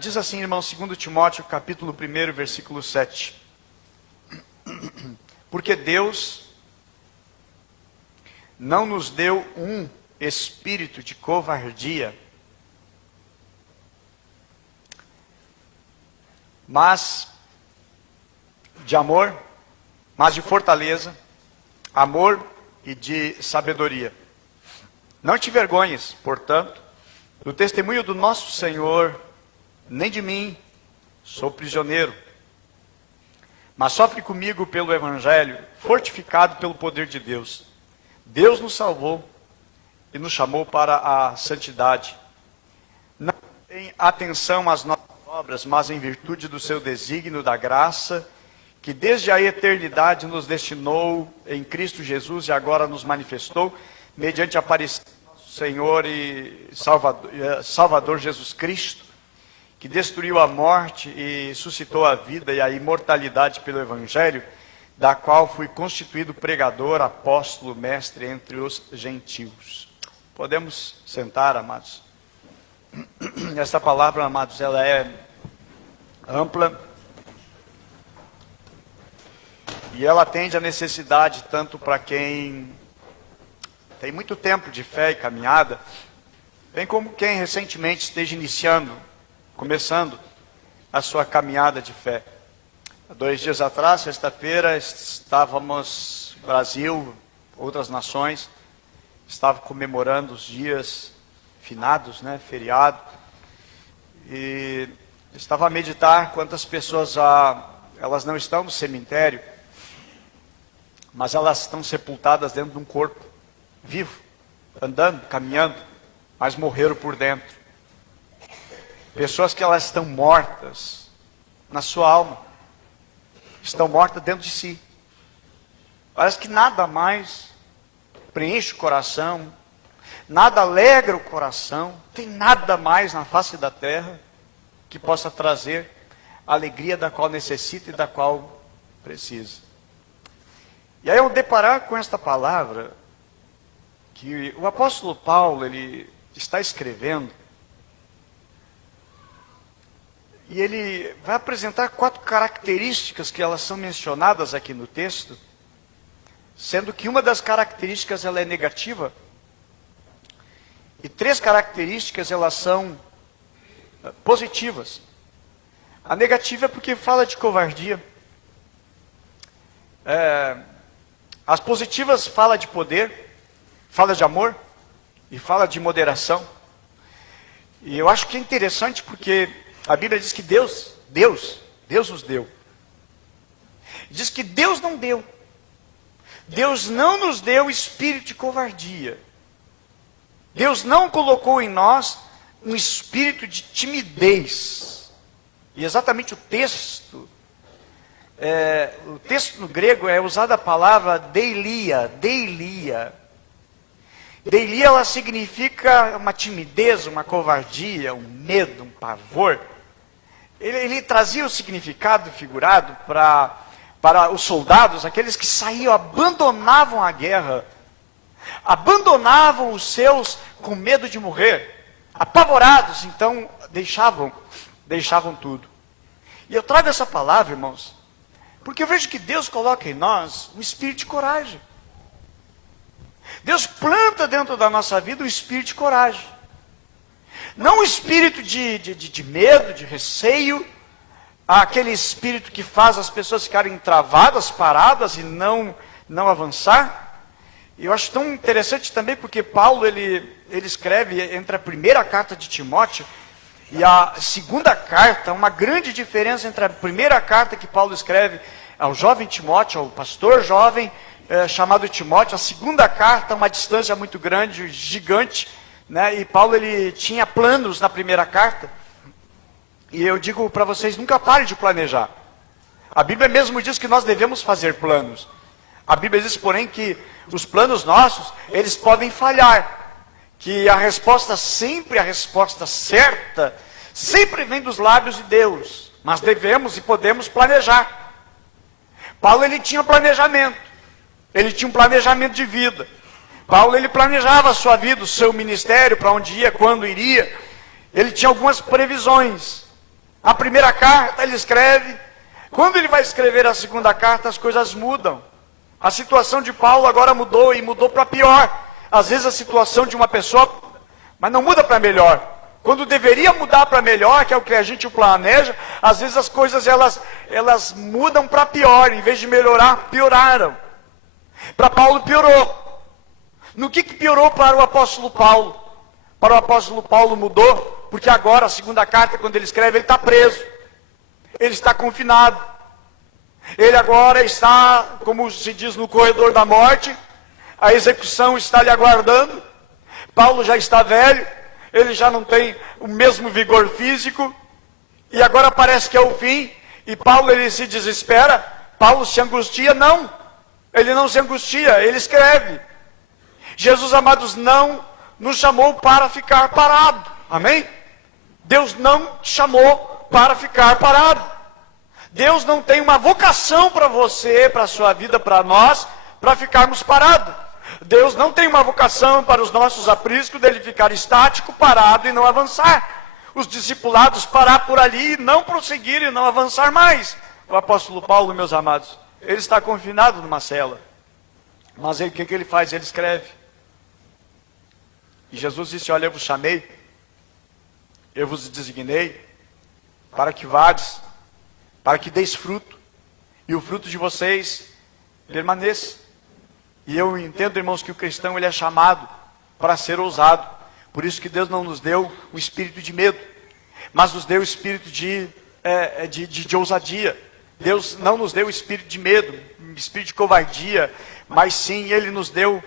Diz assim, irmão, 2 Timóteo, capítulo 1, versículo 7. Porque Deus não nos deu um espírito de covardia, mas de amor, mas de fortaleza, amor e de sabedoria. Não te envergonhes, portanto, do testemunho do nosso Senhor, nem de mim, sou prisioneiro, mas sofre comigo pelo Evangelho, fortificado pelo poder de Deus. Deus nos salvou e nos chamou para a santidade. Não em atenção às nossas obras, mas em virtude do seu desígnio da graça, que desde a eternidade nos destinou em Cristo Jesus e agora nos manifestou, mediante a aparição do nosso Senhor e Salvador Jesus Cristo, que destruiu a morte e suscitou a vida e a imortalidade pelo Evangelho, da qual fui constituído pregador, apóstolo, mestre entre os gentios. Podemos sentar, amados. Esta palavra, amados, ela é ampla e ela atende à necessidade tanto para quem tem muito tempo de fé e caminhada, bem como quem recentemente esteja começando a sua caminhada de fé. Há 2 dias atrás, sexta-feira, estávamos no Brasil, outras nações, estavam comemorando os dias finados, feriado, e estava a meditar quantas pessoas elas não estão no cemitério, mas elas estão sepultadas dentro de um corpo vivo, andando, caminhando, mas morreram por dentro. Pessoas que elas estão mortas na sua alma, estão mortas dentro de si. Parece que nada mais preenche o coração, nada alegra o coração, tem nada mais na face da terra que possa trazer a alegria da qual necessita e da qual precisa. E aí eu deparar com esta palavra, que o apóstolo Paulo, ele está escrevendo, e ele vai apresentar 4 características que elas são mencionadas aqui no texto, sendo que uma das características ela é negativa, e 3 características elas são positivas. A negativa é porque fala de covardia. As positivas fala de poder, fala de amor e fala de moderação. E eu acho que é interessante porque a Bíblia diz que Deus nos deu. Diz que Deus não deu. Deus não nos deu espírito de covardia. Deus não colocou em nós um espírito de timidez. E exatamente o texto no grego é usada a palavra deilia. Deilia, ela significa uma timidez, uma covardia, um medo, um pavor. Ele trazia o significado figurado para os soldados, aqueles que saíam, abandonavam a guerra, abandonavam os seus com medo de morrer, apavorados, então deixavam tudo. E eu trago essa palavra, irmãos, porque eu vejo que Deus coloca em nós um espírito de coragem. Deus planta dentro da nossa vida um espírito de coragem. Não um espírito de medo, de receio, aquele espírito que faz as pessoas ficarem travadas, paradas e não avançar. E eu acho tão interessante também porque Paulo, ele escreve entre a primeira carta de Timóteo e a segunda carta, uma grande diferença entre a primeira carta que Paulo escreve ao jovem Timóteo, ao pastor jovem, chamado Timóteo, a segunda carta, uma distância muito grande, gigante, e Paulo ele tinha planos na primeira carta, e eu digo para vocês, nunca pare de planejar. A Bíblia mesmo diz que nós devemos fazer planos. A Bíblia diz, porém, que os planos nossos, eles podem falhar, que a resposta certa, sempre vem dos lábios de Deus, mas devemos e podemos planejar. Paulo ele tinha planejamento. Ele tinha um planejamento de vida. Paulo ele planejava a sua vida, o seu ministério, para onde ia, quando iria. ele tinha algumas previsões. A primeira carta ele escreve. Quando ele vai escrever a segunda carta, as coisas mudam. A situação de Paulo agora mudou, e mudou para pior. Às vezes a situação de uma pessoa, mas não muda para melhor. Quando deveria mudar para melhor, que é o que a gente planeja, às vezes as coisas elas mudam para pior. Em vez de melhorar, pioraram. Para Paulo piorou. No que piorou para o apóstolo Paulo? Para o apóstolo Paulo mudou, porque agora, a segunda carta, quando ele escreve, ele está preso. Ele está confinado. Ele agora está, como se diz, no corredor da morte. A execução está lhe aguardando. Paulo já está velho. Ele já não tem o mesmo vigor físico. E agora parece que é o fim. E Paulo, ele se desespera. Paulo se angustia? Não. Ele não se angustia, ele escreve. Jesus, amados, não nos chamou para ficar parado. Amém? Deus não te chamou para ficar parado. Deus não tem uma vocação para você, para a sua vida, para nós, para ficarmos parados. Deus não tem uma vocação para os nossos apriscos dele ficar estático, parado e não avançar. Os discipulados parar por ali e não prosseguir e não avançar mais. O apóstolo Paulo, meus amados, ele está confinado numa cela. Mas aí, o que ele faz? Ele escreve. E Jesus disse: olha, eu vos chamei, eu vos designei, para que vades, para que deis fruto, e o fruto de vocês permaneça. E eu entendo, irmãos, que o cristão ele é chamado para ser ousado. Por isso que Deus não nos deu o espírito de medo, mas nos deu o espírito de ousadia. Deus não nos deu o espírito de medo, espírito de covardia, mas sim Ele nos deu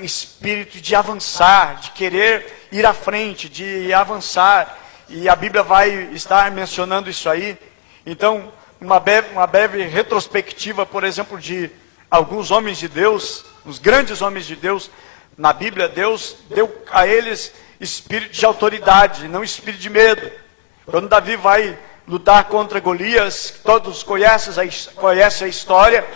espírito de avançar, de querer ir à frente, de avançar. E a Bíblia vai estar mencionando isso aí. Então, uma breve retrospectiva, por exemplo, de alguns homens de Deus, os grandes homens de Deus, na Bíblia, Deus deu a eles espírito de autoridade, não espírito de medo. Quando Davi vai lutar contra Golias, todos conhecem a história,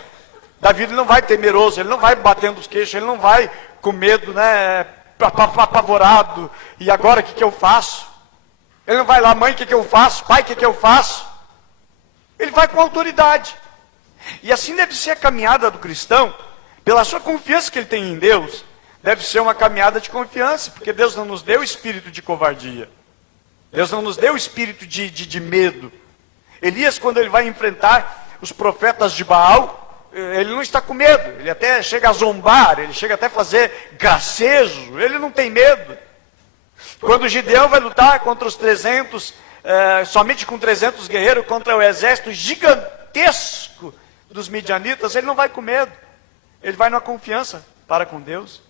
Davi não vai temeroso, ele não vai batendo os queixos, ele não vai com medo, né, apavorado, e agora o que eu faço? Ele não vai lá, mãe, o que eu faço? Pai, o que eu faço? Ele vai com autoridade. E assim deve ser a caminhada do cristão, pela sua confiança que ele tem em Deus, deve ser uma caminhada de confiança, porque Deus não nos deu espírito de covardia. Deus não nos deu espírito de medo. Elias, quando ele vai enfrentar os profetas de Baal, ele não está com medo, ele até chega a zombar, ele chega até a fazer gracejo, ele não tem medo. Quando Gideão vai lutar contra os 300, somente com 300 guerreiros, contra o exército gigantesco dos midianitas, ele não vai com medo, ele vai numa confiança para com Deus.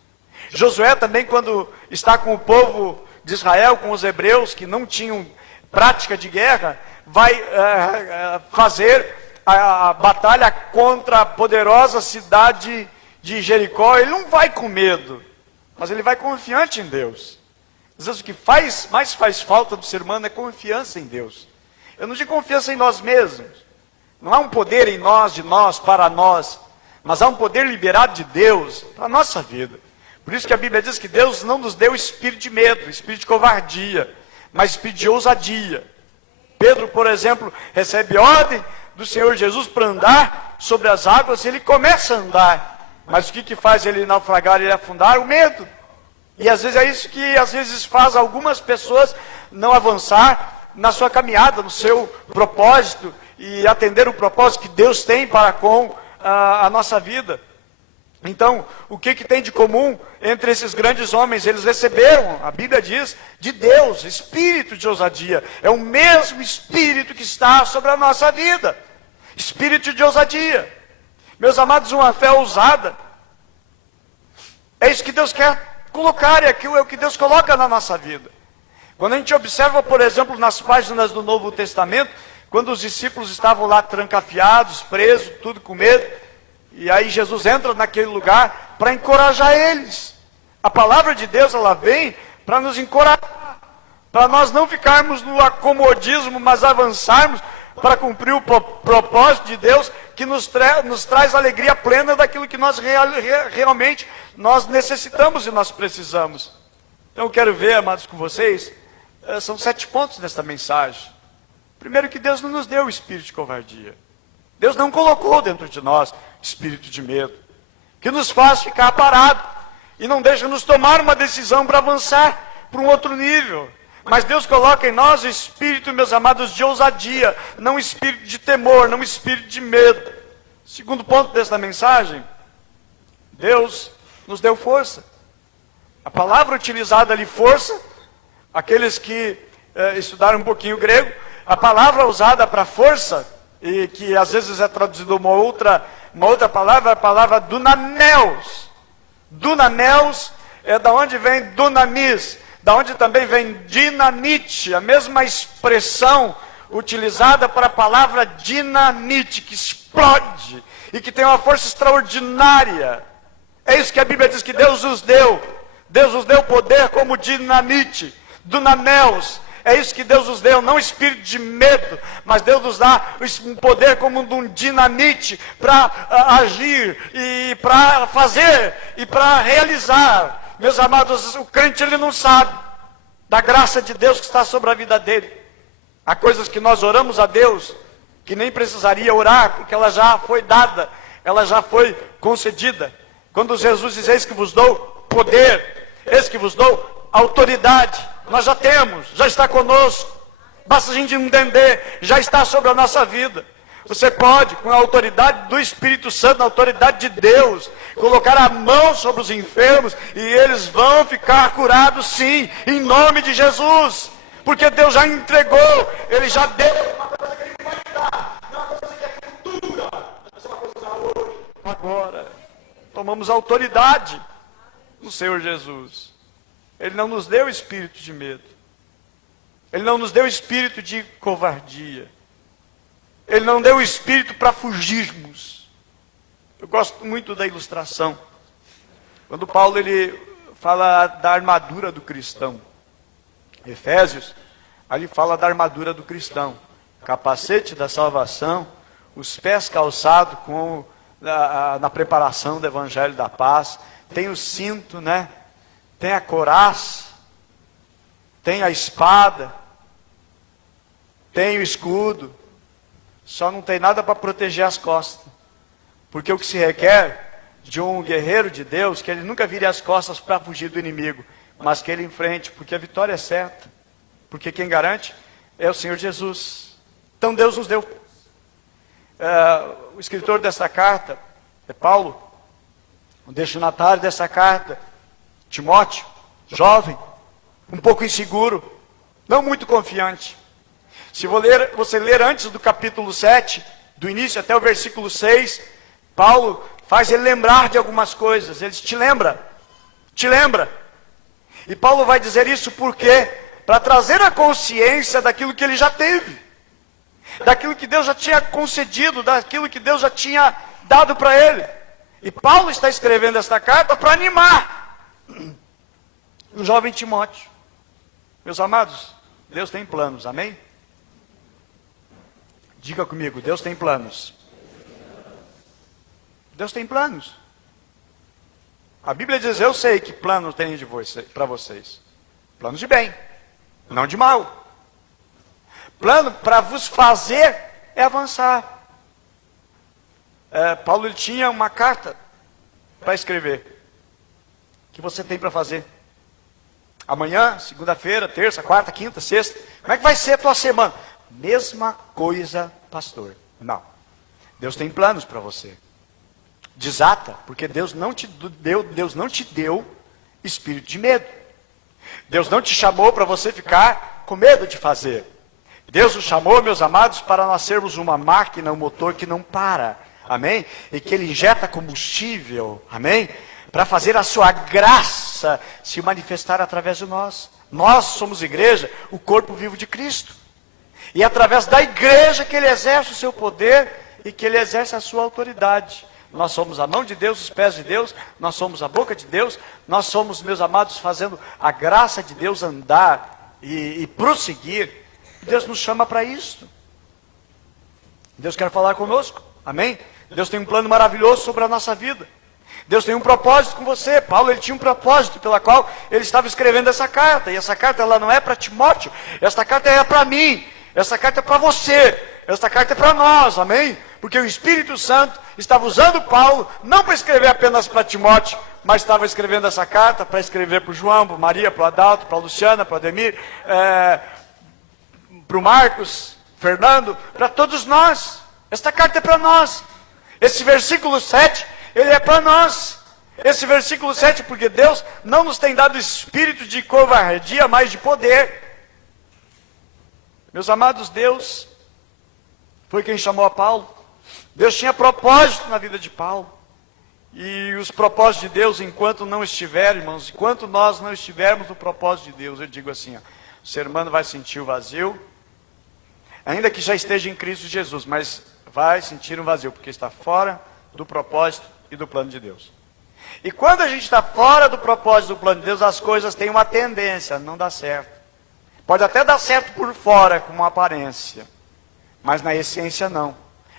Josué também, quando está com o povo de Israel, com os hebreus que não tinham prática de guerra, vai fazer a batalha contra a poderosa cidade de Jericó. Ele não vai com medo, mas ele vai confiante em Deus. Às vezes o que mais faz falta do ser humano é confiança em Deus. Eu não digo confiança em nós mesmos. Não há um poder em nós, de nós, para nós, mas há um poder liberado de Deus para a nossa vida. Por isso que a Bíblia diz que Deus não nos deu espírito de medo, espírito de covardia, mas espírito de ousadia. Pedro, por exemplo, recebe ordem do Senhor Jesus para andar sobre as águas, e ele começa a andar. Mas o que faz ele naufragar, ele afundar? O medo. E às vezes é isso que às vezes faz algumas pessoas não avançar na sua caminhada, no seu propósito, e atender o propósito que Deus tem para com a nossa vida. Então, o que tem de comum entre esses grandes homens? Eles receberam, a Bíblia diz, de Deus, espírito de ousadia. É o mesmo espírito que está sobre a nossa vida. Espírito de ousadia. Meus amados, uma fé ousada. É isso que Deus quer colocar, é o que Deus coloca na nossa vida. Quando a gente observa, por exemplo, nas páginas do Novo Testamento, quando os discípulos estavam lá trancafiados, presos, tudo com medo, e aí Jesus entra naquele lugar para encorajar eles. A palavra de Deus, ela vem para nos encorajar, para nós não ficarmos no acomodismo, mas avançarmos para cumprir o propósito de Deus, que nos traz alegria plena daquilo que nós realmente nós necessitamos e nós precisamos. Então eu quero ver, amados, com vocês, São 7 pontos nesta mensagem. Primeiro, que Deus não nos deu o espírito de covardia. Deus não colocou dentro de nós espírito de medo, que nos faz ficar parado e não deixa nos tomar uma decisão para avançar para um outro nível. Mas Deus coloca em nós o espírito, meus amados, de ousadia, não espírito de temor, não espírito de medo. Segundo ponto desta mensagem, Deus nos deu força. A palavra utilizada ali, força, aqueles que estudaram um pouquinho grego, a palavra usada para força, e que às vezes é traduzida uma outra palavra, a palavra dunameus. Dunameus é da onde vem dunamis, da onde também vem dinamite, a mesma expressão utilizada para a palavra dinamite, que explode e que tem uma força extraordinária. É isso que a Bíblia diz que Deus nos deu. Deus nos deu poder como dinamite, dunameus. É isso que Deus nos deu, não espírito de medo, mas Deus nos dá um poder como um dinamite para agir e para fazer e para realizar. Meus amados, o crente ele não sabe da graça de Deus que está sobre a vida dele. Há coisas que nós oramos a Deus, que nem precisaria orar, porque ela já foi dada, ela já foi concedida. Quando Jesus diz, eis que vos dou poder, eis que vos dou autoridade, nós já temos, já está conosco. Basta a gente entender, já está sobre a nossa vida. Você pode, com a autoridade do Espírito Santo, a autoridade de Deus, colocar a mão sobre os enfermos e eles vão ficar curados sim, em nome de Jesus. Porque Deus já entregou, Ele já deu uma coisa que Ele vai dar, não é uma coisa que é futura, é uma coisa hoje. Agora, tomamos autoridade no Senhor Jesus. Ele não nos deu espírito de medo. Ele não nos deu espírito de covardia. Ele não deu espírito para fugirmos. Eu gosto muito da ilustração. Quando Paulo ele fala da armadura do cristão. Efésios, ali fala da armadura do cristão. Capacete da salvação, os pés calçados na preparação do evangelho da paz. Tem o cinto, né? Tem a couraça, tem a espada, tem o escudo, só não tem nada para proteger as costas. Porque o que se requer de um guerreiro de Deus, que ele nunca vire as costas para fugir do inimigo, mas que ele enfrente, porque a vitória é certa. Porque quem garante é o Senhor Jesus. Então Deus nos deu. O escritor dessa carta é Paulo, o destinatário dessa carta, Timóteo, jovem, um pouco inseguro, não muito confiante. Se você ler antes do capítulo 7, do início até o versículo 6, Paulo faz ele lembrar de algumas coisas. Ele diz, te lembra. E Paulo vai dizer isso porque para trazer a consciência daquilo que ele já teve, daquilo que Deus já tinha concedido, daquilo que Deus já tinha dado para ele. E Paulo está escrevendo esta carta para animar o jovem Timóteo. Meus amados, Deus tem planos, amém? Diga comigo, Deus tem planos. Deus tem planos. A Bíblia diz, eu sei que planos tem para vocês. Planos de bem, não de mal. Plano para vos fazer é avançar. Paulo ele tinha uma carta para escrever. Que você tem para fazer? Amanhã, segunda-feira, terça, quarta, quinta, sexta. Como é que vai ser a tua semana? Mesma coisa, pastor. Não. Deus tem planos para você. Desata, porque Deus não te deu espírito de medo. Deus não te chamou para você ficar com medo de fazer. Deus nos chamou, meus amados, para nós sermos uma máquina, um motor que não para. Amém? E que Ele injeta combustível. Amém? Para fazer a sua graça se manifestar através de nós. Nós somos igreja, o corpo vivo de Cristo. E é através da igreja que Ele exerce o seu poder e que Ele exerce a sua autoridade. Nós somos a mão de Deus, os pés de Deus, nós somos a boca de Deus, nós somos, meus amados, fazendo a graça de Deus andar e prosseguir. Deus nos chama para isso. Deus quer falar conosco, amém? Deus tem um plano maravilhoso sobre a nossa vida. Deus tem um propósito com você. Paulo, ele tinha um propósito pela qual ele estava escrevendo essa carta. E essa carta, ela não é para Timóteo. Essa carta é para mim. Essa carta é para você. Essa carta é para nós, amém? Porque o Espírito Santo estava usando Paulo, não para escrever apenas para Timóteo, mas estava escrevendo essa carta para escrever para o João, para Maria, para o Adalto, para a Luciana, para o Ademir, para o Marcos, Fernando, para todos nós. Esta carta é para nós. Esse versículo 7, ele é para nós. Esse versículo 7, porque Deus não nos tem dado espírito de covardia, mas de poder. Meus amados, Deus foi quem chamou a Paulo. Deus tinha propósito na vida de Paulo. E os propósitos de Deus, enquanto não estiver, irmãos, enquanto nós não estivermos no propósito de Deus, eu digo assim, ó, o ser humano vai sentir o vazio, ainda que já esteja em Cristo Jesus, mas vai sentir um vazio, porque está fora do propósito e do plano de Deus. E quando a gente está fora do propósito do plano de Deus, as coisas têm uma tendência a não dar certo. Pode até dar certo por fora, com uma aparência, mas na essência não.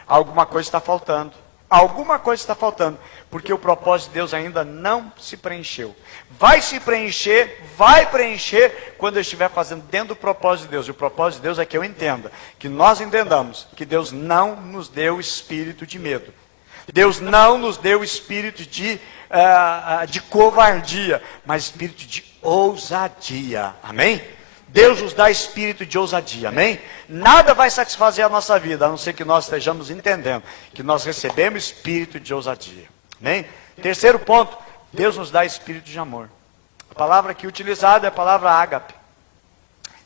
Alguma coisa está faltando. Alguma coisa está faltando, porque o propósito de Deus ainda não se preencheu. Vai se preencher, vai preencher quando eu estiver fazendo dentro do propósito de Deus. E o propósito de Deus é que eu entenda, que nós entendamos que Deus não nos deu espírito de medo. Deus não nos deu espírito de covardia, mas espírito de ousadia. Amém? Deus nos dá espírito de ousadia, amém? Nada vai satisfazer a nossa vida, a não ser que nós estejamos entendendo que nós recebemos espírito de ousadia, amém? Terceiro ponto, Deus nos dá espírito de amor. A palavra aqui utilizada é a palavra ágape.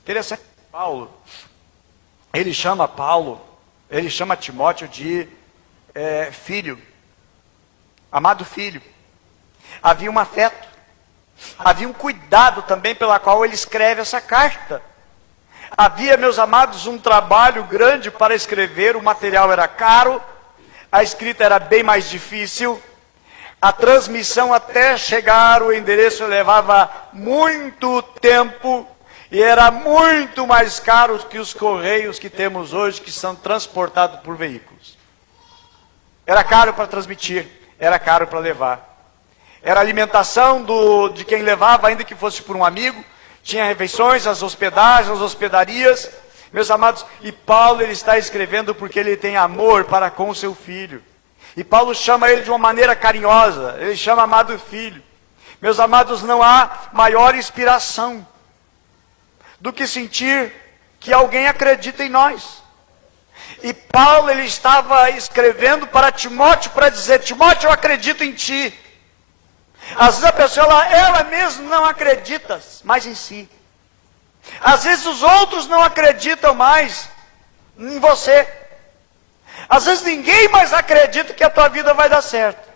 Interessante, Paulo, ele chama Timóteo de filho, amado filho. Havia um afeto. Havia um cuidado também pela qual ele escreve essa carta. Havia, meus amados, um trabalho grande para escrever, o material era caro, a escrita era bem mais difícil, a transmissão até chegar o endereço levava muito tempo, e era muito mais caro que os correios que temos hoje, que são transportados por veículos. Era caro para transmitir, era caro para levar. Era a alimentação de quem levava, ainda que fosse por um amigo. Tinha refeições, as hospedagens, as hospedarias. Meus amados, e Paulo ele está escrevendo porque ele tem amor para com o seu filho. E Paulo chama ele de uma maneira carinhosa. Ele chama amado filho. Meus amados, não há maior inspiração do que sentir que alguém acredita em nós. E Paulo ele estava escrevendo para Timóteo para dizer: Timóteo, eu acredito em ti. Às vezes a pessoa, ela mesma não acredita mais em si. Às vezes os outros não acreditam mais em você. Às vezes ninguém mais acredita que a tua vida vai dar certo.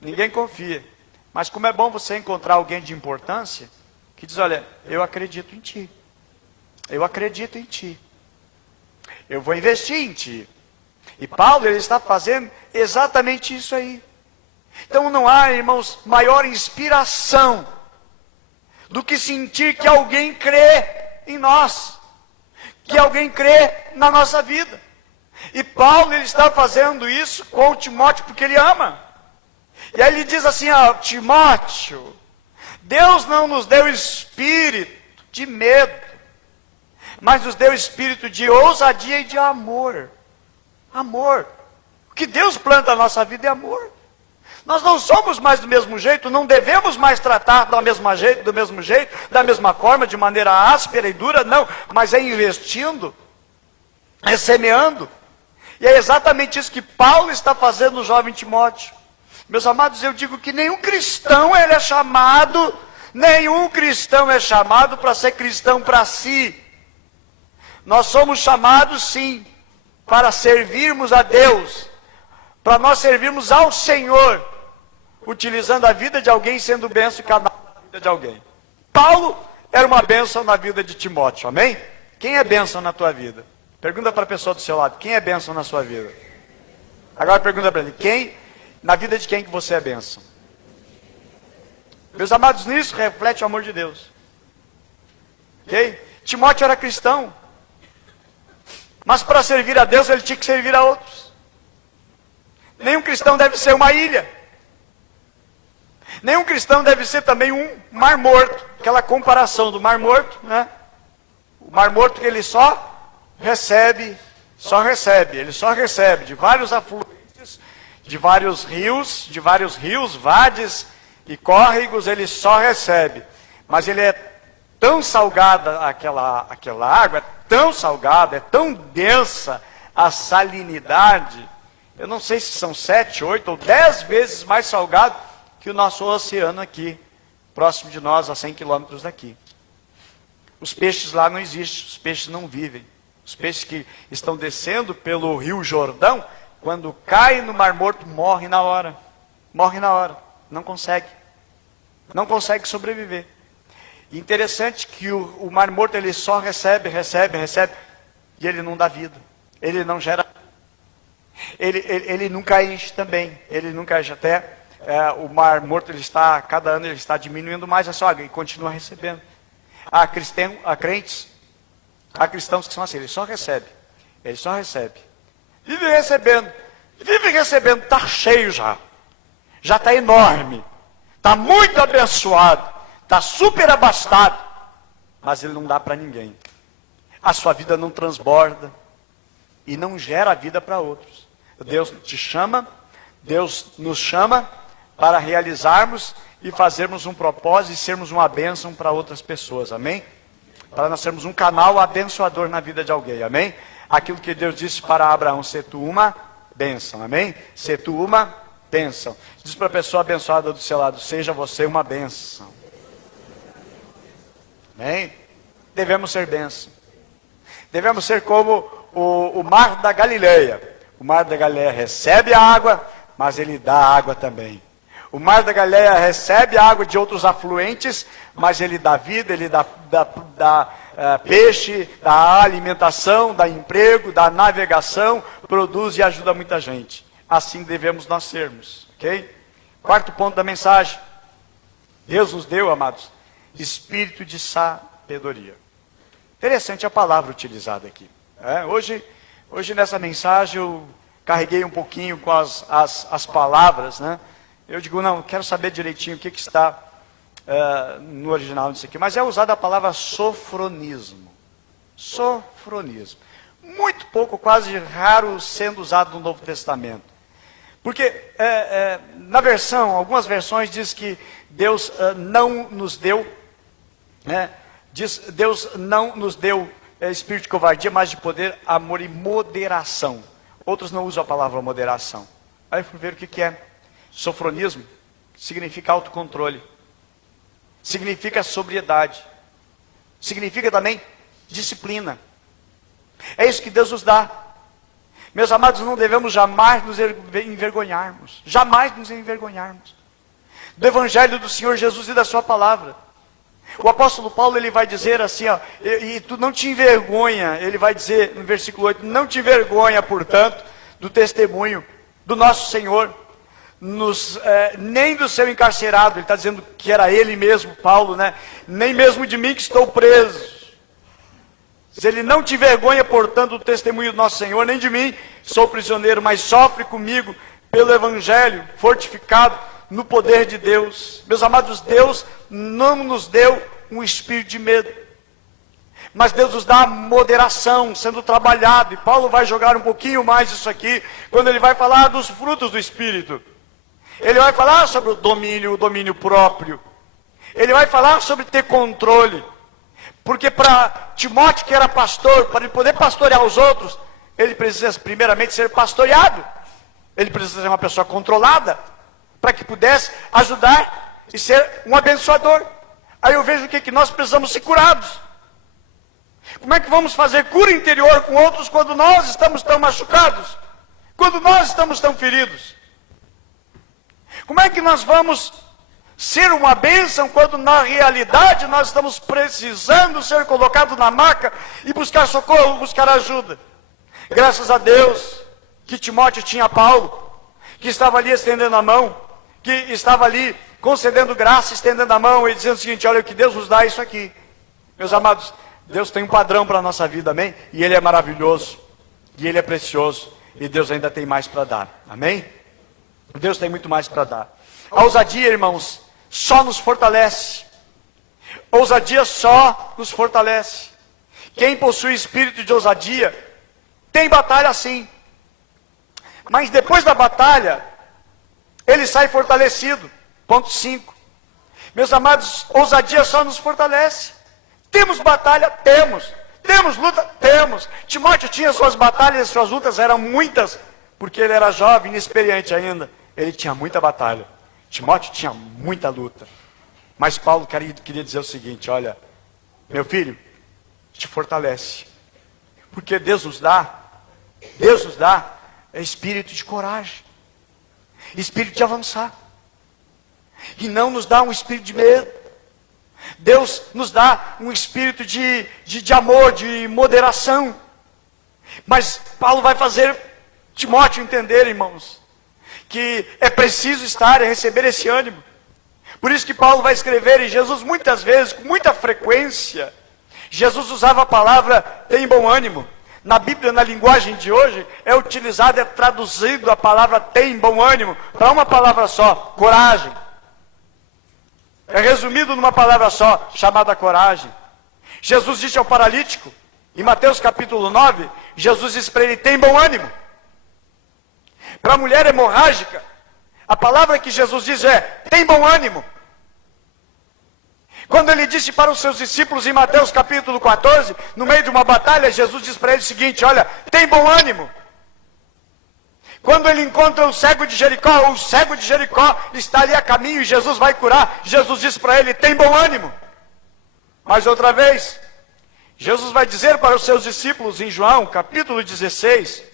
Ninguém confia. Mas como é bom você encontrar alguém de importância, que diz, olha, eu acredito em ti. Eu acredito em ti. Eu vou investir em ti. E Paulo, ele está fazendo exatamente isso aí. Então não há, irmãos, maior inspiração do que sentir que alguém crê em nós, que alguém crê na nossa vida. E Paulo, ele está fazendo isso com Timóteo porque ele ama. E aí ele diz assim, Timóteo, Deus não nos deu espírito de medo, mas nos deu espírito de ousadia e de amor. Amor. O que Deus planta na nossa vida é amor. Nós não somos mais do mesmo jeito, não devemos mais tratar do mesmo jeito, da mesma forma, de maneira áspera e dura, não, mas é investindo, é semeando. E é exatamente isso que Paulo está fazendo no jovem Timóteo. Meus amados, eu digo que nenhum cristão é chamado para ser cristão para si. Nós somos chamados sim, para servirmos a Deus, para nós servirmos ao Senhor, utilizando a vida de alguém, sendo bênção em cada vida de alguém. Paulo era uma bênção na vida de Timóteo, amém? Quem é bênção na tua vida? Pergunta para a pessoa do seu lado, quem é bênção na sua vida? Agora pergunta para ele, na vida de quem que você é bênção? Meus amados, nisso reflete o amor de Deus. Ok? Timóteo era cristão, mas para servir a Deus ele tinha que servir a outros. Nenhum cristão deve ser uma ilha. Nenhum cristão deve ser também um mar morto. Aquela comparação do mar morto, né? O mar morto que ele só recebe de vários afluentes, de vários rios, vades e córregos, ele só recebe. Mas ele é tão salgada, aquela água é tão salgada, é tão densa a salinidade, eu não sei se são 7, 8 ou 10 vezes mais salgado que o nosso oceano aqui, próximo de nós, a 100 quilômetros daqui. Os peixes lá não existem, os peixes não vivem. Os peixes que estão descendo pelo Rio Jordão, quando caem no Mar Morto, morrem na hora, não consegue sobreviver. E interessante que o Mar Morto ele só recebe, e ele não dá vida, ele não gera, ele nunca enche também, ele nunca enche até, o Mar Morto cada ano ele está diminuindo mais a sua água e continua recebendo. Há crentes, há cristãos que são assim, ele só recebe, vive recebendo, está cheio já está enorme, está muito abençoado, está super abastado, mas ele não dá para ninguém. A sua vida não transborda e não gera vida para outros. Deus nos chama para realizarmos e fazermos um propósito e sermos uma bênção para outras pessoas, amém? Para nós sermos um canal abençoador na vida de alguém, amém? Aquilo que Deus disse para Abraão, ser tu uma bênção, amém? Ser tu uma bênção. Diz para a pessoa abençoada do seu lado, seja você uma bênção. Amém? Devemos ser bênção. Devemos ser como o mar da Galileia. O mar da Galileia recebe a água, mas ele dá água também. O mar da Galileia recebe a água de outros afluentes, mas ele dá vida, ele dá peixe, dá alimentação, dá emprego, dá navegação, produz e ajuda muita gente. Assim devemos nós sermos, ok? Quarto ponto da mensagem. Deus nos deu, amados, espírito de sabedoria. Interessante a palavra utilizada aqui. Hoje nessa mensagem eu carreguei um pouquinho com as palavras, né? Eu digo, não, quero saber direitinho o que está no original disso aqui. Mas é usada a palavra sofronismo. Sofronismo. Muito pouco, quase raro, sendo usado no Novo Testamento. Porque algumas versões diz que Deus não nos deu, né? Deus não nos deu espírito de covardia, mas de poder, amor e moderação. Outros não usam a palavra moderação. Aí eu fui ver o que é. Sofronismo significa autocontrole, significa sobriedade, significa também disciplina. É isso que Deus nos dá. Meus amados, não devemos jamais nos envergonharmos, do Evangelho do Senhor Jesus e da sua palavra. O apóstolo Paulo ele vai dizer assim, e tu não te envergonha, ele vai dizer no versículo 8, não te envergonha, portanto, do testemunho do nosso Senhor, nem do seu encarcerado, ele está dizendo que era ele mesmo, Paulo, né? Nem mesmo de mim que estou preso. Se ele não te envergonha, portanto, do testemunho do nosso Senhor, nem de mim, sou prisioneiro, mas sofre comigo pelo Evangelho, fortificado no poder de Deus. Meus amados, Deus não nos deu um espírito de medo, mas Deus nos dá moderação, sendo trabalhado, e Paulo vai jogar um pouquinho mais isso aqui, quando ele vai falar dos frutos do Espírito. Ele vai falar sobre o domínio próprio, ele vai falar sobre ter controle, porque para Timóteo, que era pastor, para ele poder pastorear os outros, ele precisa primeiramente ser pastoreado, ele precisa ser uma pessoa controlada, para que pudesse ajudar e ser um abençoador. Aí eu vejo que nós precisamos ser curados. Como é que vamos fazer cura interior com outros quando nós estamos tão machucados? Quando nós estamos tão feridos? Como é que nós vamos ser uma bênção quando na realidade nós estamos precisando ser colocados na maca e buscar socorro, buscar ajuda? Graças a Deus que Timóteo tinha Paulo, que estava ali estendendo a mão, que estava ali concedendo graça, estendendo a mão e dizendo o seguinte, olha, o que Deus nos dá é isso aqui. Meus amados, Deus tem um padrão para a nossa vida, amém? E Ele é maravilhoso, e Ele é precioso, e Deus ainda tem mais para dar, amém? Deus tem muito mais para dar. A ousadia, irmãos, só nos fortalece. Ousadia só nos fortalece. Quem possui espírito de ousadia, tem batalha sim. Mas depois da batalha, ele sai fortalecido. Ponto 5. Meus amados, ousadia só nos fortalece. Temos batalha? Temos. Temos luta? Temos. Timóteo tinha suas batalhas, suas lutas eram muitas, porque ele era jovem, inexperiente ainda. Ele tinha muita batalha. Timóteo tinha muita luta. Mas Paulo queria dizer o seguinte: olha, meu filho, te fortalece. Porque Deus nos dá espírito de coragem, espírito de avançar. E não nos dá um espírito de medo. Deus nos dá um espírito de amor, de moderação. Mas Paulo vai fazer Timóteo entender, irmãos, que é preciso estar e receber esse ânimo. Por isso que Paulo vai escrever, e Jesus muitas vezes, com muita frequência, Jesus usava a palavra tem bom ânimo. Na Bíblia, na linguagem de hoje, é utilizada, é traduzido a palavra tem bom ânimo para uma palavra só, coragem. É resumido numa palavra só, chamada coragem. Jesus disse ao paralítico, em Mateus capítulo 9, Jesus disse para ele, tem bom ânimo. Para a mulher hemorrágica, a palavra que Jesus diz é, tem bom ânimo. Quando ele disse para os seus discípulos em Mateus capítulo 14, no meio de uma batalha, Jesus diz para ele o seguinte, olha, tem bom ânimo. Quando ele encontra o cego de Jericó está ali a caminho e Jesus vai curar. Jesus diz para ele, tem bom ânimo. Mais outra vez, Jesus vai dizer para os seus discípulos em João, capítulo 16.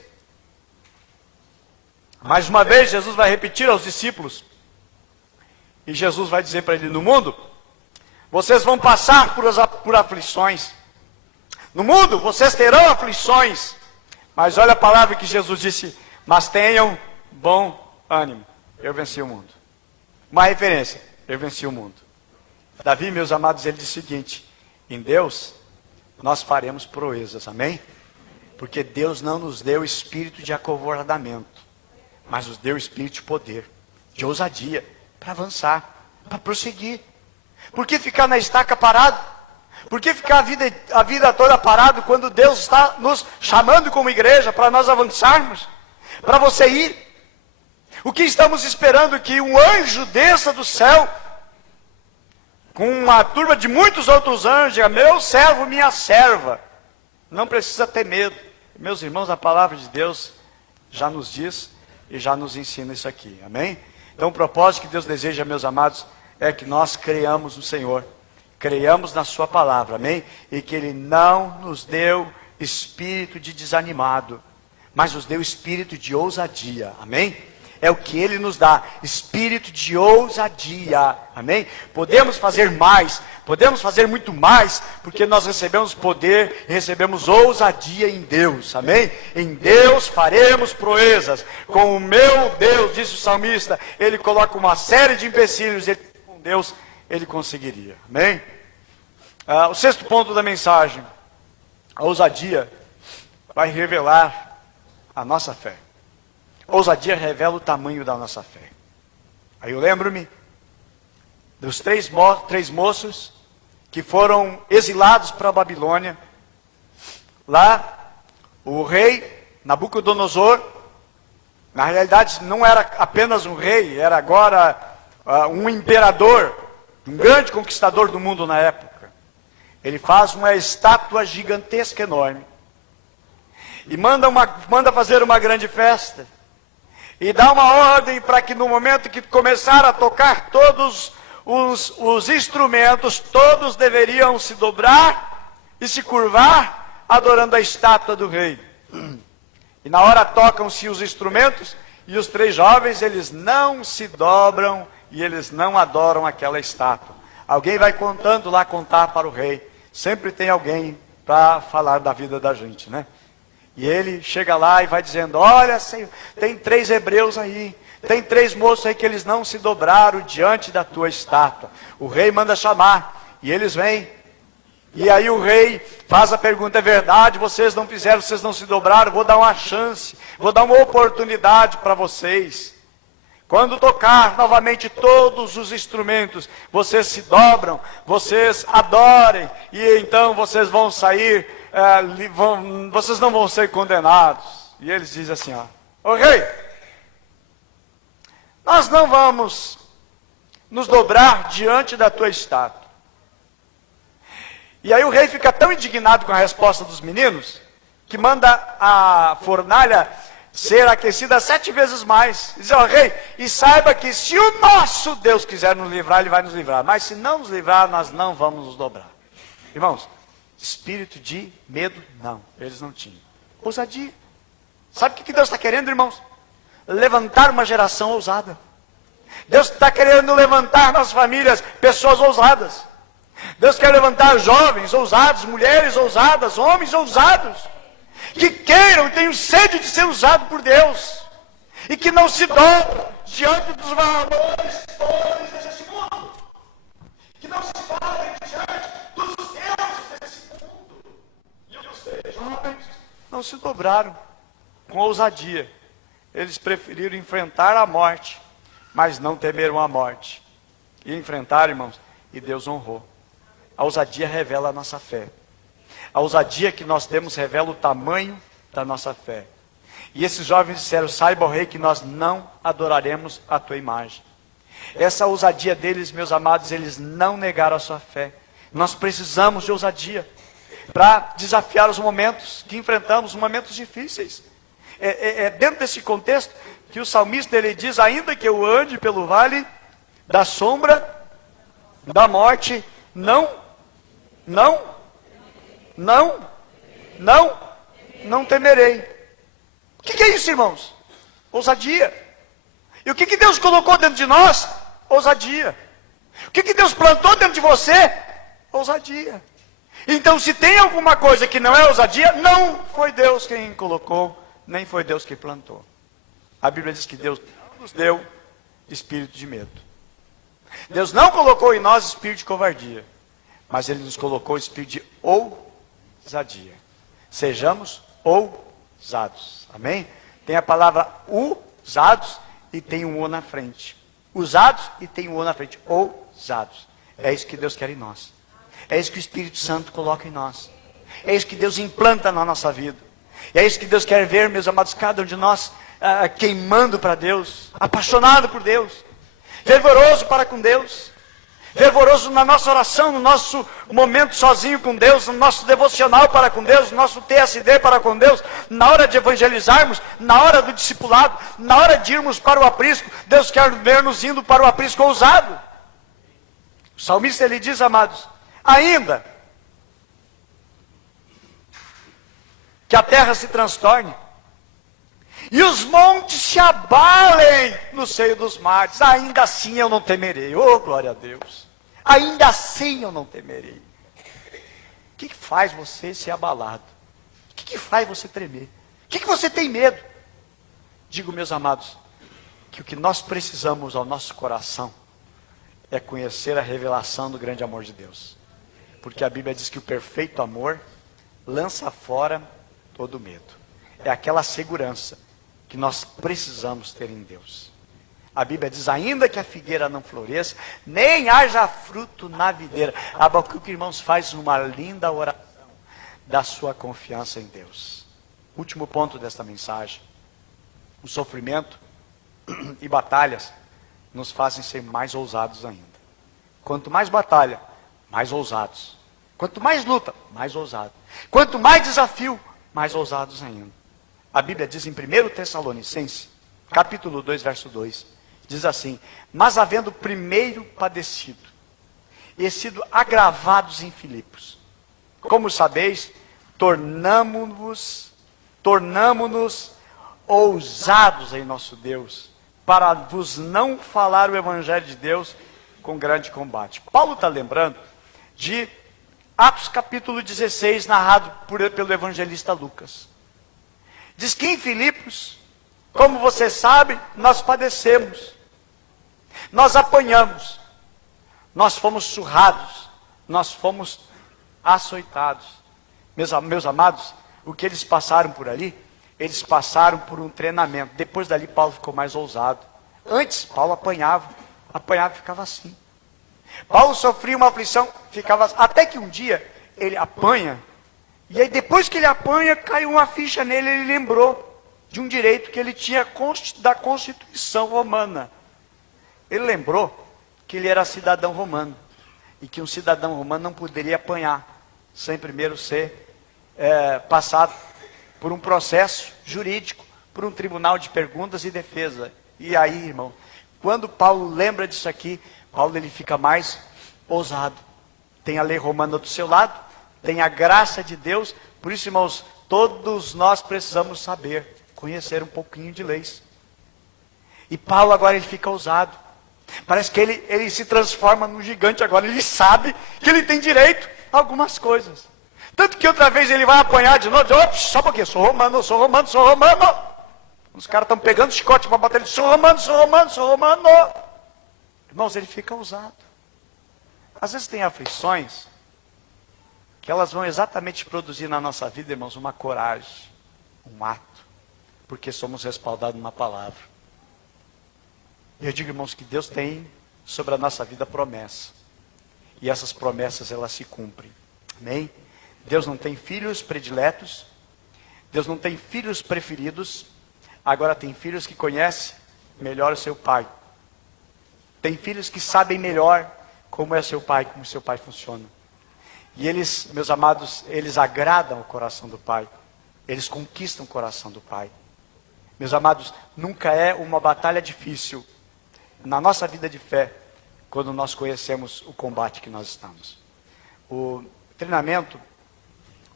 Mais uma vez, Jesus vai repetir aos discípulos. E Jesus vai dizer para ele, no mundo, vocês vão passar por aflições. No mundo, vocês terão aflições. Mas olha a palavra que Jesus disse, mas tenham bom ânimo. Eu venci o mundo. Uma referência, eu venci o mundo. Davi, meus amados, ele diz o seguinte, em Deus, nós faremos proezas, amém? Porque Deus não nos deu espírito de acovardamento, mas nos deu espírito de poder, de ousadia, para avançar, para prosseguir. Por que ficar na estaca parado? Por que ficar a vida toda parado quando Deus está nos chamando como igreja para nós avançarmos? Para você ir. O que estamos esperando? Que um anjo desça do céu, com uma turma de muitos outros anjos, diga, meu servo, minha serva. Não precisa ter medo. Meus irmãos, a palavra de Deus já nos diz e já nos ensina isso aqui, amém? Então o propósito que Deus deseja, meus amados, é que nós creiamos no Senhor, creiamos na sua palavra, amém? E que Ele não nos deu espírito de desanimado, mas nos deu espírito de ousadia, amém? É o que Ele nos dá, espírito de ousadia, amém? Podemos fazer mais, podemos fazer muito mais, porque nós recebemos poder e recebemos ousadia em Deus, amém? Em Deus faremos proezas, com o meu Deus, disse o salmista, ele coloca uma série de empecilhos, com Deus ele conseguiria, amém? O sexto ponto da mensagem, a ousadia vai revelar a nossa fé. Ousadia revela o tamanho da nossa fé. Aí eu lembro-me dos três moços que foram exilados para a Babilônia. Lá, o rei Nabucodonosor, na realidade não era apenas um rei, era agora um imperador, um grande conquistador do mundo na época. Ele faz uma estátua gigantesca, enorme. E manda fazer uma grande festa. E dá uma ordem para que no momento que começar a tocar todos os instrumentos, todos deveriam se dobrar e se curvar, adorando a estátua do rei. E na hora tocam-se os instrumentos, e os três jovens, eles não se dobram, e eles não adoram aquela estátua. Alguém vai contando lá, contar para o rei. Sempre tem alguém para falar da vida da gente, né? E ele chega lá e vai dizendo, olha, Senhor, tem 3 hebreus aí, tem 3 moços aí que eles não se dobraram diante da tua estátua. O rei manda chamar, e eles vêm. E aí o rei faz a pergunta, é verdade, vocês não fizeram, vocês não se dobraram, vou dar uma chance, vou dar uma oportunidade para vocês. Quando tocar novamente todos os instrumentos, vocês se dobram, vocês adorem, e então vocês vão sair, vocês não vão ser condenados. E eles dizem assim, ó, ô rei, nós não vamos nos dobrar diante da tua estátua. E aí o rei fica tão indignado com a resposta dos meninos, que manda a fornalha ser aquecida 7 vezes mais. Diz ao rei, e saiba que se o nosso Deus quiser nos livrar, Ele vai nos livrar. Mas se não nos livrar, nós não vamos nos dobrar. Irmãos, espírito de medo, não. Eles não tinham. Ousadia. Sabe o que Deus está querendo, irmãos? Levantar uma geração ousada. Deus está querendo levantar nas famílias pessoas ousadas. Deus quer levantar jovens ousados, mulheres ousadas, homens ousados, que queiram e tenham sede de ser usados por Deus, e que não se dobram diante dos valores desse mundo, que não se parem diante dos deuses desse mundo. E os jovens não se dobraram com ousadia. Eles preferiram enfrentar a morte, mas não temeram a morte. E enfrentaram, irmãos, e Deus honrou. A ousadia revela a nossa fé. A ousadia que nós temos revela o tamanho da nossa fé. E esses jovens disseram, saiba, ó rei, que nós não adoraremos a tua imagem. Essa ousadia deles, meus amados, eles não negaram a sua fé. Nós precisamos de ousadia para desafiar os momentos que enfrentamos, momentos difíceis. É dentro desse contexto que o salmista ele diz, ainda que eu ande pelo vale da sombra da morte, não temerei. O que é isso, irmãos? Ousadia. E o que Deus colocou dentro de nós? Ousadia. O que Deus plantou dentro de você? Ousadia. Então, se tem alguma coisa que não é ousadia, não foi Deus quem colocou, nem foi Deus quem plantou. A Bíblia diz que Deus não nos deu espírito de medo. Deus não colocou em nós espírito de covardia, mas Ele nos colocou espírito de ousadia. Sejamos ousados. Amém? Tem a palavra usados e tem um o na frente. Usados e tem um o na frente. Ousados. É isso que Deus quer em nós. É isso que o Espírito Santo coloca em nós. É isso que Deus implanta na nossa vida. E é isso que Deus quer ver, meus amados, cada um de nós queimando para Deus, apaixonado por Deus, fervoroso para com Deus, fervoroso na nossa oração, no nosso momento sozinho com Deus, no nosso devocional para com Deus, no nosso TSD para com Deus, na hora de evangelizarmos, na hora do discipulado, na hora de irmos para o aprisco. Deus quer ver-nos indo para o aprisco ousado. O salmista ele diz, amados, ainda que a terra se transtorne e os montes se abalem no seio dos mares, ainda assim eu não temerei. Oh, glória a Deus. Ainda assim eu não temerei. O que faz você ser abalado? O que faz você tremer? O que você tem medo? Digo, meus amados, que o que nós precisamos ao nosso coração é conhecer a revelação do grande amor de Deus. Porque a Bíblia diz que o perfeito amor lança fora todo medo. É aquela segurança que nós precisamos ter em Deus. A Bíblia diz, ainda que a figueira não floresça, nem haja fruto na videira. Abacuque, irmãos, faz uma linda oração da sua confiança em Deus. Último ponto desta mensagem. O sofrimento e batalhas nos fazem ser mais ousados ainda. Quanto mais batalha, mais ousados. Quanto mais luta, mais ousado. Quanto mais desafio, mais ousados ainda. A Bíblia diz em 1 Tessalonicenses, capítulo 2, verso 2, diz assim, mas havendo primeiro padecido, e sido agravados em Filipos, como sabeis, tornamo-nos ousados em nosso Deus, para vos não falar o Evangelho de Deus com grande combate. Paulo está lembrando de Atos capítulo 16, narrado pelo evangelista Lucas. Diz que em Filipos, como você sabe, nós padecemos, nós apanhamos, nós fomos surrados, nós fomos açoitados. Meus amados, o que eles passaram por ali, eles passaram por um treinamento. Depois dali Paulo ficou mais ousado. Antes, Paulo apanhava e ficava assim. Paulo sofria uma aflição, ficava assim. Até que um dia, ele apanha, e aí depois que ele apanha, caiu uma ficha nele, ele lembrou de um direito que ele tinha da Constituição Romana. Ele lembrou que ele era cidadão romano, e que um cidadão romano não poderia apanhar, sem primeiro ser passado por um processo jurídico, por um tribunal de perguntas e defesa. E aí, irmão, quando Paulo lembra disso aqui, Paulo ele fica mais ousado. Tem a lei romana do seu lado, tem a graça de Deus. Por isso, irmãos, todos nós precisamos saber, conhecer um pouquinho de leis. E Paulo agora ele fica ousado. Parece que ele se transforma num gigante agora. Ele sabe que ele tem direito a algumas coisas. Tanto que outra vez ele vai apanhar de novo. Ops, só um pouquinho, sou romano. Os caras estão pegando chicote para bater ele. Sou romano. Irmãos, ele fica ousado. Às vezes tem aflições que elas vão exatamente produzir na nossa vida, irmãos, uma coragem, um ato, porque somos respaldados numa palavra. E eu digo, irmãos, que Deus tem sobre a nossa vida promessa. E essas promessas, elas se cumprem. Amém? Deus não tem filhos prediletos. Deus não tem filhos preferidos. Agora tem filhos que conhecem melhor o seu pai. Tem filhos que sabem melhor como é seu pai, como seu pai funciona. E eles, meus amados, eles agradam o coração do pai. Eles conquistam o coração do pai. Meus amados, nunca é uma batalha difícil na nossa vida de fé, quando nós conhecemos o combate que nós estamos. O treinamento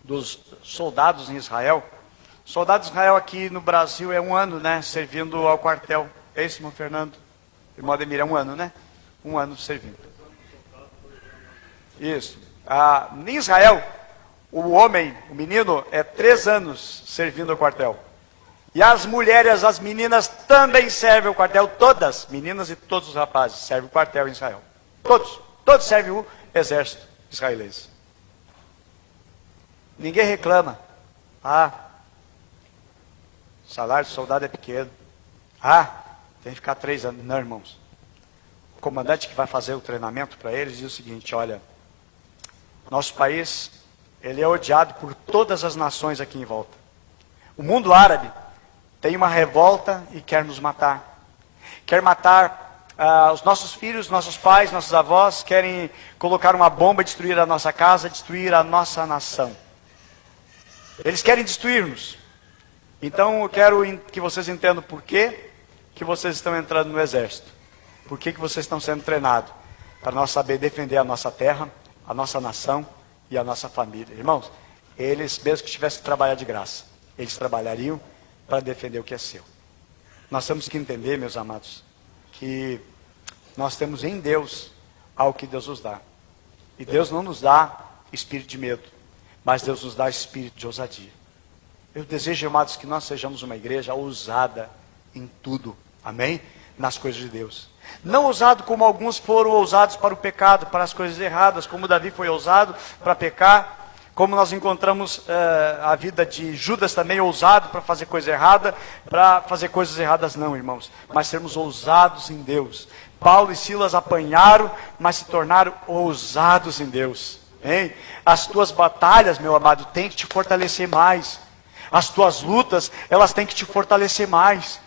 dos soldados em Israel, soldados de Israel aqui no Brasil é 1 ano, né, servindo ao quartel. É isso, irmão Fernando? Irmão Ademir, é 1 ano, né? 1 ano servindo. Isso. Em Israel, o homem, o menino, é 3 anos servindo ao quartel. E as mulheres, as meninas também servem o quartel, todas, meninas e todos os rapazes, servem o quartel em Israel. Todos servem o exército israelense. Ninguém reclama. O salário do soldado é pequeno. Tem que ficar 3 anos. Não, irmãos. O comandante que vai fazer o treinamento para eles diz o seguinte, olha, nosso país, ele é odiado por todas as nações aqui em volta. O mundo árabe tem uma revolta e quer nos matar. Quer matar os nossos filhos, nossos pais, nossos avós, querem colocar uma bomba e destruir a nossa casa, destruir a nossa nação. Eles querem destruir-nos. Então eu quero que vocês entendam por que vocês estão entrando no exército. Por que vocês estão sendo treinados? Para nós saber defender a nossa terra, a nossa nação e a nossa família. Irmãos, eles, mesmo que tivessem que trabalhar de graça, eles trabalhariam para defender o que é seu. Nós temos que entender, meus amados, que nós temos em Deus algo que Deus nos dá. E Deus não nos dá espírito de medo, mas Deus nos dá espírito de ousadia. Eu desejo, amados, que nós sejamos uma igreja ousada em tudo. Amém? Nas coisas de Deus. Não ousado como alguns foram ousados para o pecado, para as coisas erradas, como Davi foi ousado para pecar, como nós encontramos a vida de Judas também ousado para fazer coisa errada, para fazer coisas erradas não, irmãos, mas sermos ousados em Deus. Paulo e Silas apanharam, mas se tornaram ousados em Deus. Hein? As tuas batalhas, meu amado, têm que te fortalecer mais. As tuas lutas, elas têm que te fortalecer mais.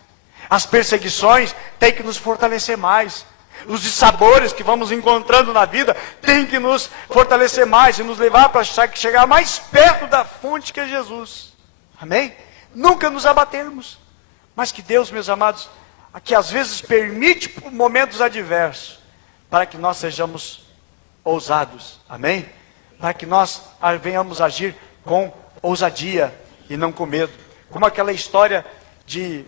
As perseguições têm que nos fortalecer mais. Os dissabores que vamos encontrando na vida têm que nos fortalecer mais e nos levar para chegar mais perto da fonte que é Jesus. Amém? Nunca nos abatermos. Mas que Deus, meus amados, que às vezes permite momentos adversos, para que nós sejamos ousados. Amém? Para que nós venhamos agir com ousadia e não com medo. Como aquela história de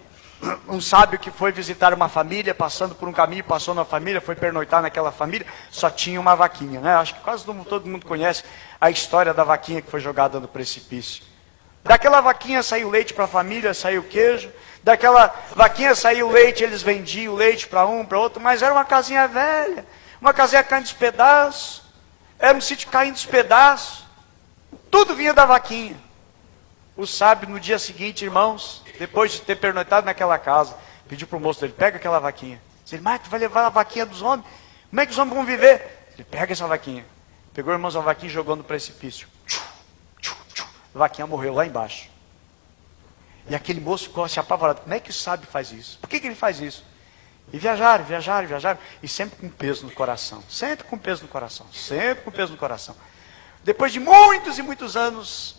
um sábio que foi visitar uma família, passando por um caminho, passou na família, foi pernoitar naquela família, só tinha uma vaquinha, né? Acho que quase todo mundo conhece a história da vaquinha que foi jogada no precipício. Daquela vaquinha saiu leite para a família, saiu queijo. Daquela vaquinha saiu leite, eles vendiam leite para um, para outro, mas era uma casinha velha, uma casinha caindo dos pedaços, era um sítio caindo dos pedaços, tudo vinha da vaquinha. O sábio no dia seguinte, irmãos, depois de ter pernoitado naquela casa, Pediu para o moço dele, pega aquela vaquinha. Ele, mas tu vai levar a vaquinha dos homens? Como é que os homens vão viver? Ele, pega essa vaquinha. Pegou, irmãos, a vaquinha e jogou no precipício. A vaquinha morreu lá embaixo. E aquele moço ficou se apavorado. Como é que o sábio faz isso? Por que ele faz isso? E viajaram. E sempre com peso no coração. Sempre com peso no coração. Depois de muitos e muitos anos,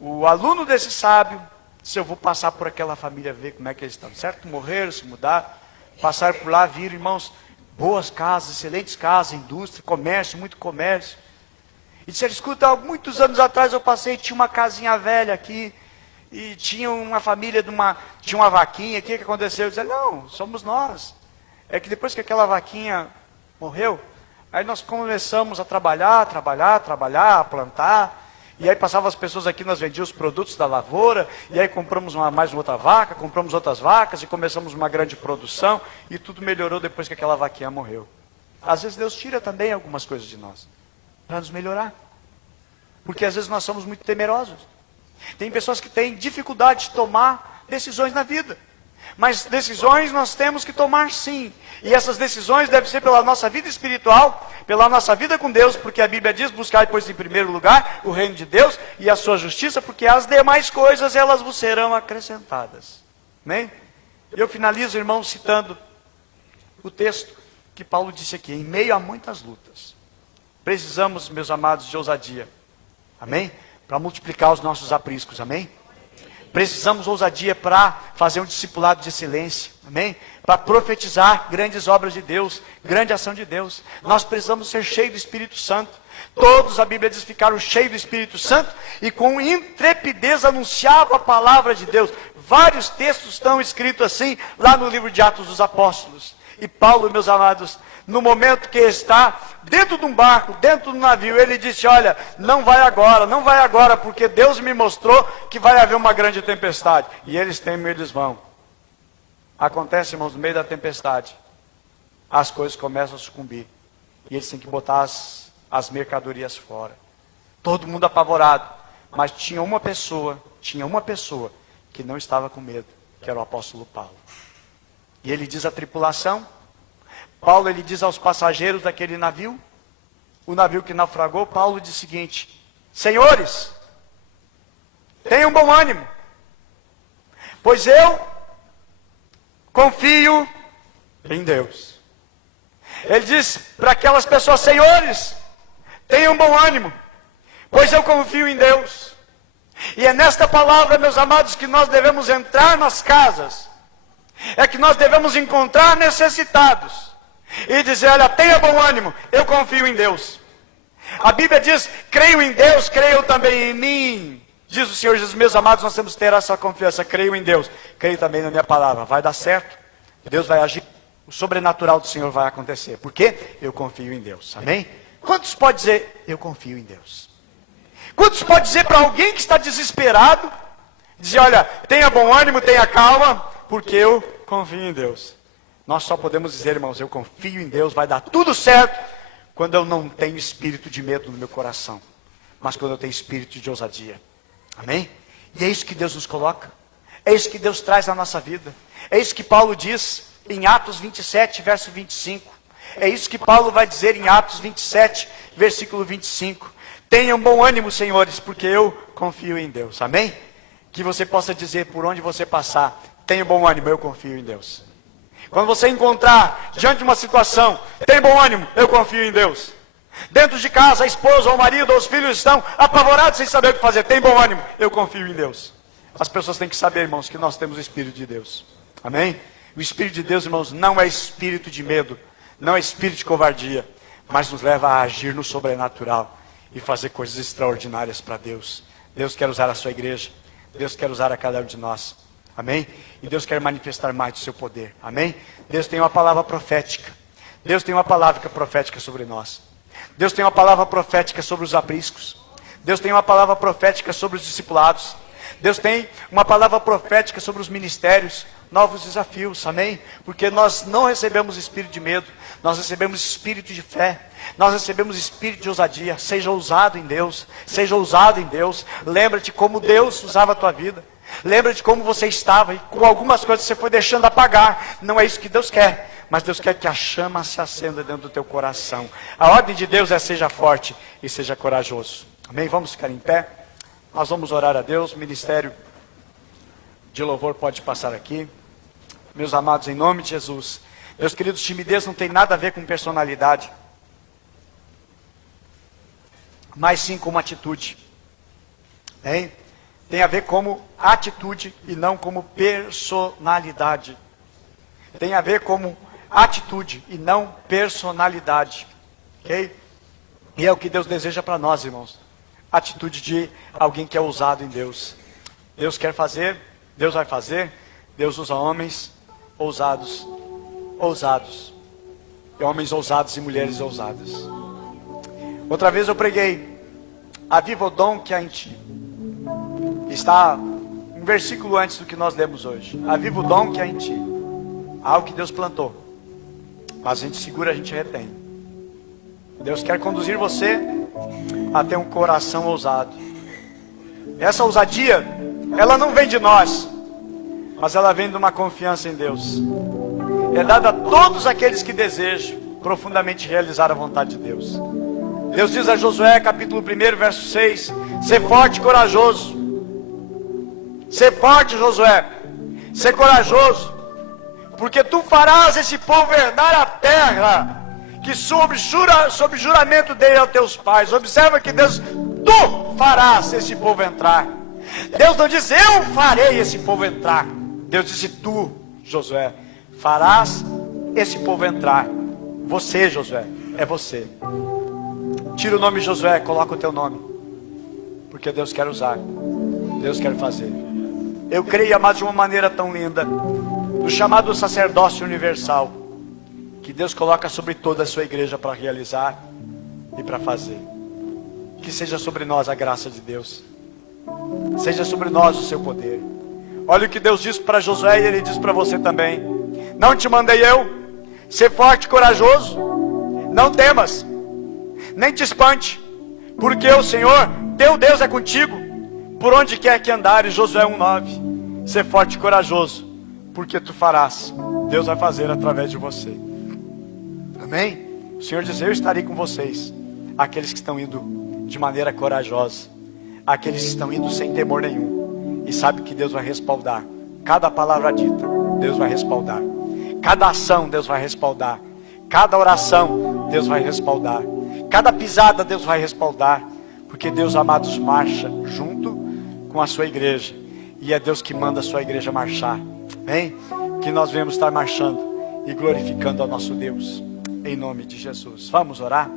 o aluno desse sábio disse, eu vou passar por aquela família, ver como é que eles estão. Certo? Morreram, se mudaram. Passaram por lá, viram, irmãos, boas casas, excelentes casas, indústria, comércio, muito comércio. E disseram, escuta, há muitos anos atrás eu passei, tinha uma casinha velha aqui, e tinha uma família, tinha uma vaquinha, o que aconteceu? Eu disse, não, somos nós. É que depois que aquela vaquinha morreu, aí nós começamos a trabalhar, a plantar, e aí passavam as pessoas aqui, nós vendíamos os produtos da lavoura, e aí compramos mais uma outra vaca, compramos outras vacas, e começamos uma grande produção, e tudo melhorou depois que aquela vaquinha morreu. Às vezes Deus tira também algumas coisas de nós, para nos melhorar. Porque às vezes nós somos muito temerosos. Tem pessoas que têm dificuldade de tomar decisões na vida. Mas decisões nós temos que tomar sim. E essas decisões devem ser pela nossa vida espiritual, pela nossa vida com Deus, porque a Bíblia diz, buscar depois em primeiro lugar o reino de Deus e a sua justiça, porque as demais coisas elas vos serão acrescentadas. Amém? Eu finalizo, irmãos, citando o texto que Paulo disse aqui, em meio a muitas lutas. Precisamos, meus amados, de ousadia. Amém? Para multiplicar os nossos apriscos. Amém? Precisamos de ousadia para fazer um discipulado de excelência. Amém? Para profetizar grandes obras de Deus, grande ação de Deus. Nós precisamos ser cheios do Espírito Santo. Todos, a Bíblia diz, ficaram cheios do Espírito Santo e com intrepidez anunciavam a palavra de Deus. Vários textos estão escritos assim, lá no livro de Atos dos Apóstolos. E Paulo, meus amados, no momento que está dentro de um barco, dentro do navio, ele disse, olha, não vai agora, porque Deus me mostrou que vai haver uma grande tempestade. E eles temem, eles vão. Acontece, irmãos, no meio da tempestade, as coisas começam a sucumbir. E eles têm que botar as mercadorias fora. Todo mundo apavorado. Mas tinha uma pessoa que não estava com medo, que era o apóstolo Paulo. E ele diz à tripulação, Paulo ele diz aos passageiros daquele navio, o navio que naufragou, Paulo diz o seguinte, senhores, tenham bom ânimo, pois eu confio em Deus. Ele diz para aquelas pessoas, senhores, tenham bom ânimo, pois eu confio em Deus. E é nesta palavra, meus amados, que nós devemos entrar nas casas, é que nós devemos encontrar necessitados, e dizer, olha, tenha bom ânimo, eu confio em Deus. A Bíblia diz, creio em Deus, creio também em mim. Diz o Senhor Jesus, meus amados, nós temos que ter essa confiança, creio em Deus, creio também na minha palavra, vai dar certo, Deus vai agir, o sobrenatural do Senhor vai acontecer, porque eu confio em Deus, amém? Quantos pode dizer, eu confio em Deus? Quantos pode dizer para alguém que está desesperado, dizer, olha, tenha bom ânimo, tenha calma, porque eu confio em Deus. Nós só podemos dizer, irmãos, eu confio em Deus, vai dar tudo certo, quando eu não tenho espírito de medo no meu coração, mas quando eu tenho espírito de ousadia. Amém? E é isso que Deus nos coloca, é isso que Deus traz na nossa vida, é isso que Paulo diz em Atos 27, verso 25, é isso que Paulo vai dizer em Atos 27, versículo 25, tenham bom ânimo, senhores, porque eu confio em Deus. Amém? Que você possa dizer por onde você passar, tenha bom ânimo, eu confio em Deus. Quando você encontrar diante de uma situação, tem bom ânimo, eu confio em Deus. Dentro de casa, a esposa, ou o marido, ou os filhos estão apavorados sem saber o que fazer, tem bom ânimo, eu confio em Deus. As pessoas têm que saber, irmãos, que nós temos o Espírito de Deus. Amém? O Espírito de Deus, irmãos, não é espírito de medo, não é espírito de covardia, mas nos leva a agir no sobrenatural e fazer coisas extraordinárias para Deus. Deus quer usar a sua igreja, Deus quer usar a cada um de nós. Amém? E Deus quer manifestar mais do seu poder. Amém? Deus tem uma palavra profética. Deus tem uma palavra profética sobre nós. Deus tem uma palavra profética sobre os apriscos. Deus tem uma palavra profética sobre os discipulados. Deus tem uma palavra profética sobre os ministérios, novos desafios, amém? Porque nós não recebemos espírito de medo, nós recebemos espírito de fé, nós recebemos espírito de ousadia. Seja ousado em Deus, seja ousado em Deus. Lembra-te como Deus usava a tua vida, lembra-te como você estava e com algumas coisas você foi deixando apagar. Não é isso que Deus quer, mas Deus quer que a chama se acenda dentro do teu coração. A ordem de Deus é: seja forte e seja corajoso, amém? Vamos ficar em pé, nós vamos orar a Deus. O ministério de louvor pode passar aqui. Meus amados, em nome de Jesus, meus queridos, timidez não tem nada a ver com personalidade, mas sim com atitude, hein? Tem a ver como atitude e não como personalidade. Tem a ver como atitude e não personalidade, ok? E é o que Deus deseja para nós, irmãos. Atitude de alguém que é ousado em Deus. Deus quer fazer, Deus vai fazer. Deus usa homens ousados, e homens ousados e mulheres ousadas. Outra vez eu preguei: aviva o dom que há em ti. Está um versículo antes do que nós lemos hoje. Aviva o dom que há em ti. Algo que Deus plantou, mas a gente segura, a gente retém. Deus quer conduzir você a ter um coração ousado. Essa ousadia, ela não vem de nós, mas ela vem de uma confiança em Deus. É dada a todos aqueles que desejam profundamente realizar a vontade de Deus. Deus diz a Josué, capítulo 1, verso 6: ser forte e corajoso. Ser forte, Josué, ser corajoso, porque tu farás esse povo herdar a terra que sob juramento dei aos teus pais. Observa que Deus, tu farás esse povo entrar. Deus não diz eu farei esse povo entrar. Deus disse tu, Josué, farás esse povo entrar. Você, Josué, é você. Tira o nome Josué, coloca o teu nome, porque Deus quer usar, Deus quer fazer. Eu creio, amados, de uma maneira tão linda, no chamado sacerdócio universal, que Deus coloca sobre toda a sua igreja para realizar e para fazer. Que seja sobre nós a graça de Deus, seja sobre nós o seu poder. Olha o que Deus disse para Josué, e Ele diz para você também: não te mandei eu ser forte e corajoso? Não temas, nem te espante, porque o Senhor teu Deus é contigo por onde quer que andares. Josué 1:9. Ser forte e corajoso, porque tu farás. Deus vai fazer através de você, amém? O Senhor diz: eu estarei com vocês. Aqueles que estão indo de maneira corajosa, aqueles que estão indo sem temor nenhum, e sabe que Deus vai respaldar cada palavra dita. Deus vai respaldar cada ação, Deus vai respaldar cada oração, Deus vai respaldar cada pisada, Deus vai respaldar, porque Deus, amados, marcha junto com a sua igreja, e é Deus que manda a sua igreja marchar, amém? Que nós venhamos estar marchando e glorificando ao nosso Deus, em nome de Jesus. Vamos orar?